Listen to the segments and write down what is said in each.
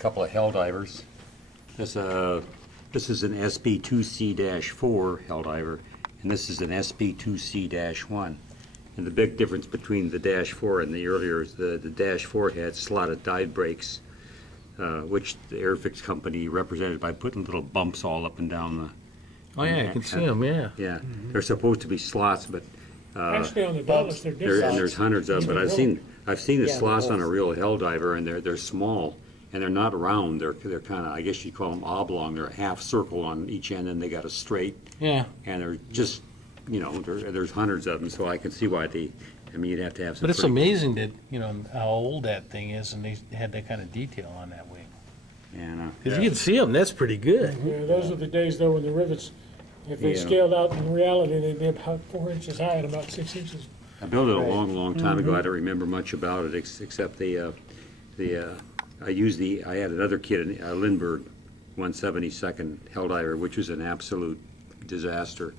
couple of Helldivers. This is an SB2C-4 Helldiver, and this is an SB2C-1. And the big difference between the -4 and the earlier is the -4 had slotted dive brakes, which the Airfix company represented by putting little bumps all up and down the. Oh yeah, you can see them. Yeah. Yeah, they're supposed to be slots, but actually on the dollars they're different. and there's hundreds of them. But I've seen the slots on a real Helldiver, and they're small, and they're not round. They're kind of, I guess you'd call them oblong. They're a half circle on each end, and they got a straight. Yeah. And they're just, you know, there's hundreds of them, so I can see why I mean, you'd have to have some. But it's amazing that, you know, how old that thing is, and they had that kind of detail on that wing. And because you can see them, that's pretty good. Yeah, those are the days though when the rivets, if they scaled out in reality, they'd be about 4 inches high and about 6 inches. I built it a long time ago. I don't remember much about it except I had another kit, a Lindbergh 172nd Helldiver, which was an absolute disaster.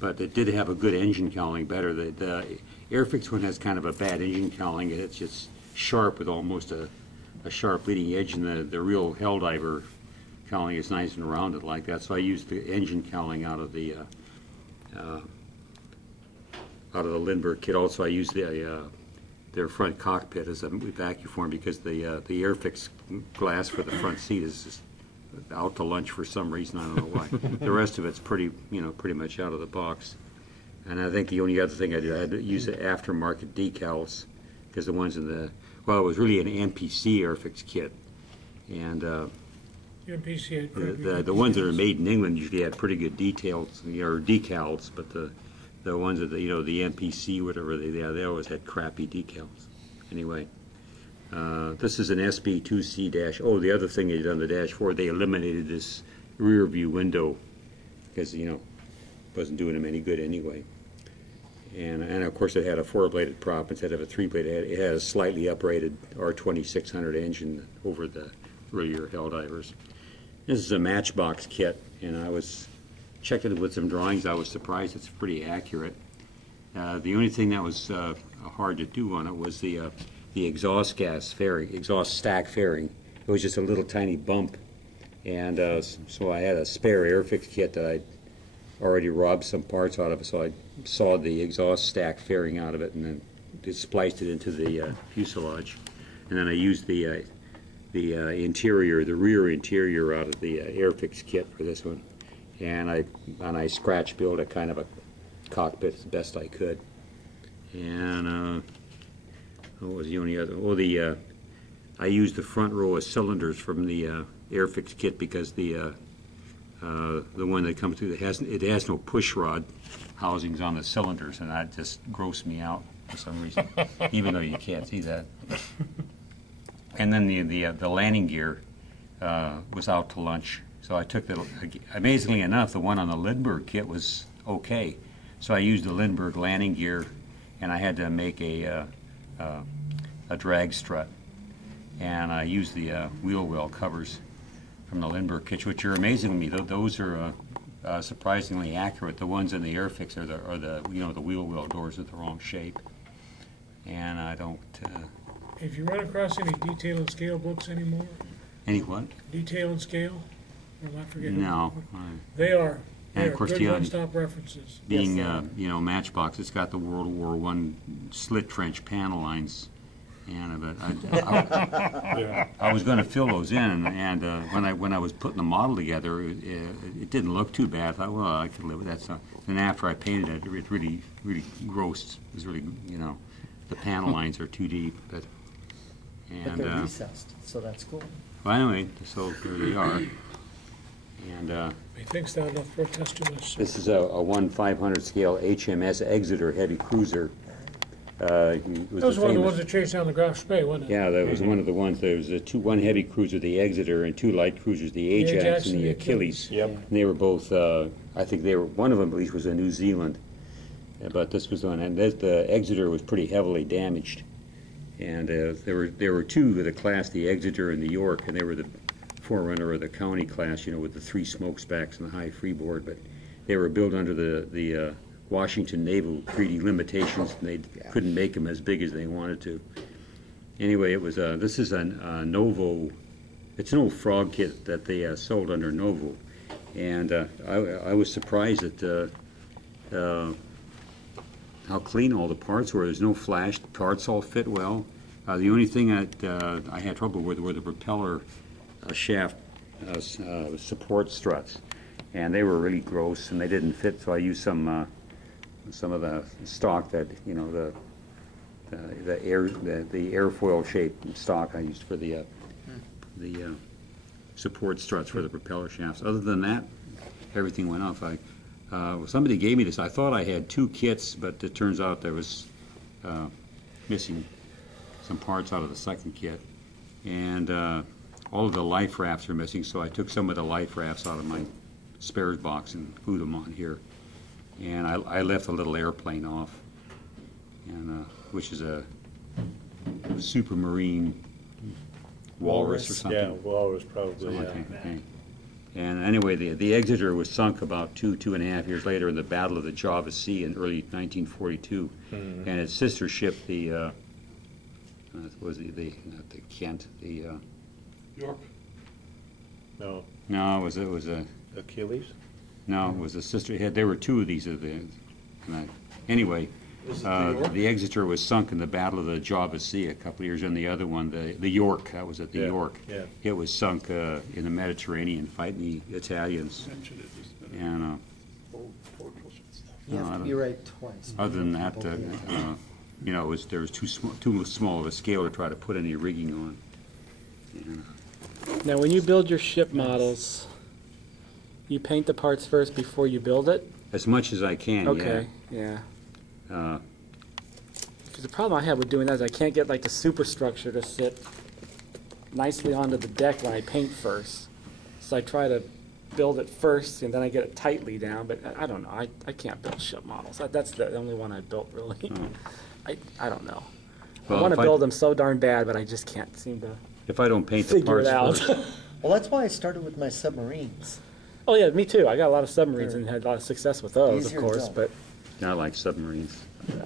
But it did have a good engine cowling, better. The Airfix one has kind of a bad engine cowling. It's just sharp with almost a sharp leading edge, and the real Helldiver cowling is nice and rounded like that. So I used the engine cowling out of the Lindbergh kit. Also, I used their front cockpit as a vacuum form because the Airfix glass for the front seat is just out to lunch for some reason. I don't know why. The rest of it's pretty much out of the box. And I think the only other thing I did, I had to use the aftermarket decals because the ones in the, well, it was really an MPC Airfix kit, and the ones that are made in England usually had pretty good details, or decals, but the ones that the MPC whatever they always had crappy decals. Anyway, this is an SB2C-. Oh, the other thing they did on the -4, they eliminated this rear view window because it wasn't doing them any good anyway. And of course it had a 4-bladed prop instead of a 3-bladed. It had a slightly uprated R2600 engine over the earlier Helldivers. This is a Matchbox kit, and I was checking it with some drawings. I was surprised it's pretty accurate. The only thing that was hard to do on it was the exhaust stack fairing. It was just a little tiny bump, and so I had a spare Airfix kit that I already robbed some parts out of it, so I sawed the exhaust stack fairing out of it and then just spliced it into the fuselage. And then I used the rear interior out of the Airfix kit for this one. And I scratch built a kind of a cockpit as best I could. And what was the only other? Oh, I used the front row of cylinders from the Airfix kit because the one that comes through, it has no push rod housings on the cylinders, and that just grossed me out for some reason, even though you can't see that. And then the landing gear was out to lunch, so I took amazingly enough, the one on the Lindbergh kit was okay. So I used the Lindbergh landing gear, and I had to make a drag strut, and I used the wheel well covers from the Lindbergh kit, which are amazing to me. Those are surprisingly accurate. The ones in the Airfix are the wheel well doors are the wrong shape, and I don't. Have you run across any detail and scale books anymore? Any what? Detail and scale? Am I forgetting? No. They are. And of course, good one-stop references. Being Matchbox, it's got the World War I slit trench panel lines. And I was going to fill those in, and when I was putting the model together, it didn't look too bad. I thought, well, I could live with that. So then after I painted it, it really gross. It was really, the panel lines are too deep. But they're recessed, so that's cool. Well, anyway, so there they are. And methinks thou doth protest to us. This is a 1/500 scale HMS Exeter heavy cruiser. That was one of the ones that chased down the Graf Spee, wasn't it? Yeah, that was one of the ones. There was one heavy cruiser, the Exeter, and 2 light cruisers, the Ajax and the Achilles. Yep. And they were both, I think one of them at least was in New Zealand. But this was one, and the Exeter was pretty heavily damaged. And there were 2 of the class, the Exeter and the York, and they were the forerunner of the county class, with the 3 smokestacks and the high freeboard. But they were built under the Washington Naval Treaty limitations, and they couldn't make them as big as they wanted to. Anyway, it was this is a Novo it's an old frog kit that they sold under Novo, and I was surprised at how clean all the parts were. There's no flash. The parts all fit well. The only thing that I had trouble with were the propeller shaft support struts, and they were really gross and they didn't fit. So I used some of the stock that the airfoil shaped stock I used for the support struts for the propeller shafts. Other than that, everything went off. Somebody gave me this. I thought I had 2 kits, but it turns out there was missing some parts out of the second kit, and all of the life rafts are missing. So I took some of the life rafts out of my spares box and glued them on here, and I left a little airplane off, and which is a Supermarine Walrus or something. Yeah, Walrus probably. Yeah. Okay. And anyway, the Exeter was sunk about 2.5 years later in the Battle of the Java Sea in early 1942, and its sister ship, the was not the Kent, the York? No. No, it was a Achilles? no, it was a sister. There were 2 of these of the. Anyway, the Exeter was sunk in the Battle of the Java Sea a couple of years, and the other one, the York, that was at the York. Yeah. It was sunk in the Mediterranean fighting the Italians. And You have to be right twice. other than that, there was too small of a scale to try to put any rigging on. And, Now, when you build your ship models, you paint the parts first before you build it? as much as I can, Okay, yeah. yeah. Because the problem I have with doing that is I can't get like the superstructure to sit nicely onto the deck when I paint first. So I try to build it first and then I get it tightly down, but I don't know. I can't build ship models. That's the only one I built, really. I don't know. Well, I want if to build them so darn bad, but I just can't seem to If I don't paint the figure it parts out. first, Well, that's why I started with my submarines. Oh yeah, me too. I got a lot of submarines and had a lot of success with those, Easier of to course. build. But I like submarines.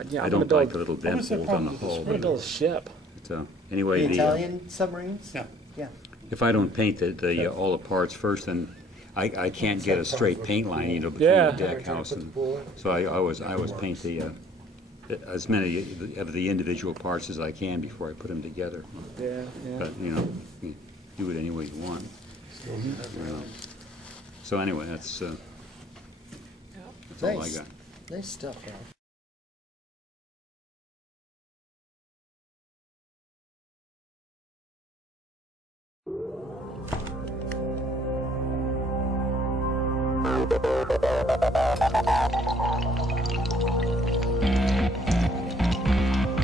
yeah, I I'm don't gonna like the build. little dent holes on the hull. I'm gonna build a ship. But, anyway, The Italian submarines? Yeah. Yeah. if I don't paint all the parts first, then I can't get a straight paint line, between Yeah. the deck house and. So I always paint as many of the individual parts as I can before I put them together. Yeah, yeah. But you do it any way you want. So anyway, that's all I Nice. got. Nice stuff, Ralph.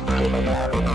Thank you.